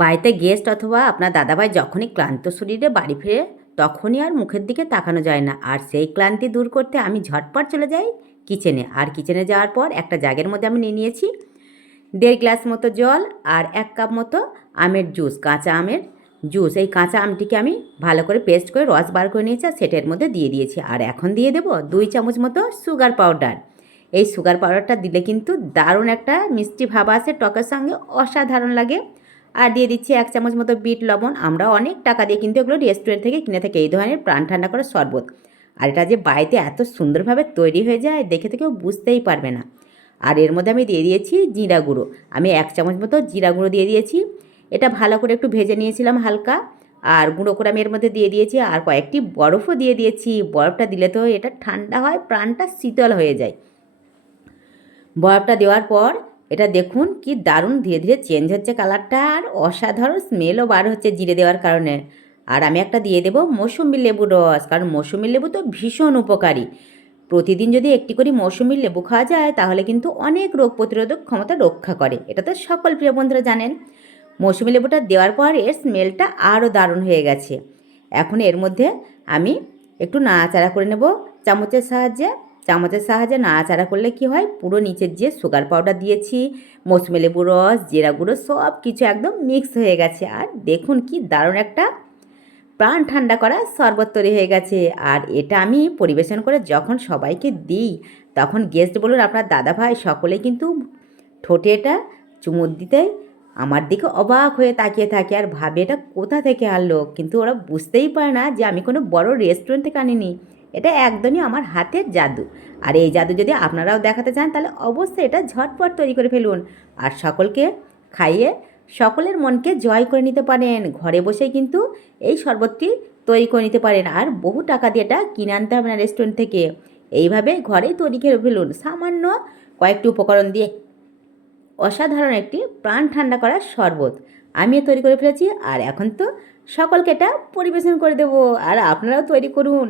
বাড়িতে গেস্ট অথবা আপনার দাদাভাই যখনই ক্লান্ত শরীরে বাড়ি ফিরে, তখনই আর মুখের দিকে তাকানো যায় না। আর সেই ক্লান্তি দূর করতে আমি ঝটপট চলে যাই কিচেনে আর কিচেনে যাওয়ার পর একটা জাগের মধ্যে আমি নিয়ে নিয়েছি। দেড় গ্লাস মতো জল আর এক কাপ মতো আমের জুস কাঁচা আমের জুস এই কাঁচা আমটিকে আমি ভালো করে পেস্ট করে রস বার করে নিয়েছি আর সেটার মধ্যে দিয়ে দিয়েছি। আর এখন দিয়ে দেবো দুই চামচ মতো সুগার পাউডার এই সুগার পাউডারটা দিলে কিন্তু দারুণ একটা মিষ্টি ভাব আসে, টকের সঙ্গে অসাধারণ লাগে। আর দিয়ে দিচ্ছি এক চামচ মতো বিট লবণ। আমরা অনেক টাকা দিয়ে কিন্তু এগুলো রেস্টুরেন্ট থেকে কিনে থাকি। এই ধরনের প্রাণ ঠান্ডা করা শরবত। আর এটা যে বাড়িতে এত সুন্দরভাবে তৈরি হয়ে যায়, দেখে তো কেউ বুঝতেই পারবে না। আর এর মধ্যে আমি দিয়ে দিয়েছি জিরা গুঁড়ো। আমি এক চামচ মতো জিরা গুঁড়ো দিয়ে দিয়েছি। এটা ভালো করে একটু ভেজে নিয়েছিলাম হালকা। আর গুঁড়ো করে আমি এর মধ্যে দিয়ে দিয়েছি। আর কয়েকটি বরফও দিয়ে দিয়েছি। বরফটা দিলে তো এটা ঠান্ডা হয়, প্রাণটা শীতল হয়ে যায়। বরফটা দেওয়ার পর এটা দেখুন কি দারুণ, ধীরে ধীরে চেঞ্জ হচ্ছে কালারটা আর অসাধারণ স্মেলও বার হচ্ছে জিরে দেওয়ার কারণে। আর আমি একটা দিয়ে দেবো মৌসুমি লেবুর রস, কারণ মৌসুমি লেবু তো ভীষণ উপকারী। প্রতিদিন যদি একটি করে মৌসুমি লেবু খাওয়া যায়, তাহলে কিন্তু অনেক রোগ প্রতিরোধক ক্ষমতা রক্ষা করে। এটা তো সকল প্রিয় বন্ধুরা জানেন। মৌসুমি লেবুটা দেওয়ার পর এর স্মেলটা আরও দারুণ হয়ে গেছে। এখন এর মধ্যে আমি একটু নাড়াচাড়া করে নেব। চামচের সাহায্যে চামচের সাহায্যে নাড়াচাড়া করলে কি হয়? পুরো নিচের যে সুগার পাউডার দিয়েছি, মৌসুমি লেবু রস, জিরা গুঁড়ো সব কিছু একদম মিক্স হয়ে গেছে। আর দেখুন কি দারুণ একটা প্রাণ ঠান্ডা করা শরবত তৈরি হয়ে গেছে। আর এটা আমি পরিবেশন করে যখন সবাইকে দিই, তখন গেস্ট বলুন, আপনার দাদা ভাই সকলে কিন্তু ঠোঁটে এটা চুমুর দিতে আমার দিকে অবাক হয়ে তাকিয়ে থাকে। আর ভাবে, এটা কোথা থেকে আনলো? কিন্তু ওরা বুঝতেই পারে না যে আমি কোনো বড় রেস্টুরেন্ট থেকে আনিনি। এটা একদমই আমার হাতের জাদু। আর এই জাদু যদি আপনারাও দেখাতে চান, তাহলে অবশ্যই এটা ঝটপট তৈরি করে ফেলুন। আর সকলকে খাইয়ে সকলের মনকে জয় করে নিতে পারেন। ঘরে বসেই কিন্তু এই শরবতটি তৈরি করে নিতে পারেন। আর বহু টাকা দিয়ে এটা কিনে আনতে হবে না রেস্টুরেন্ট থেকে। এইভাবে ঘরেই তৈরি করে ফেলুন। সামান্য কয়েকটি উপকরণ দিয়ে অসাধারণ একটি প্রাণ ঠান্ডা করা শরবত আমিও তৈরি করে ফেলেছি। আর এখন তো সকলকে এটা পরিবেশন করে দেবো। আর আপনারাও তৈরি করুন।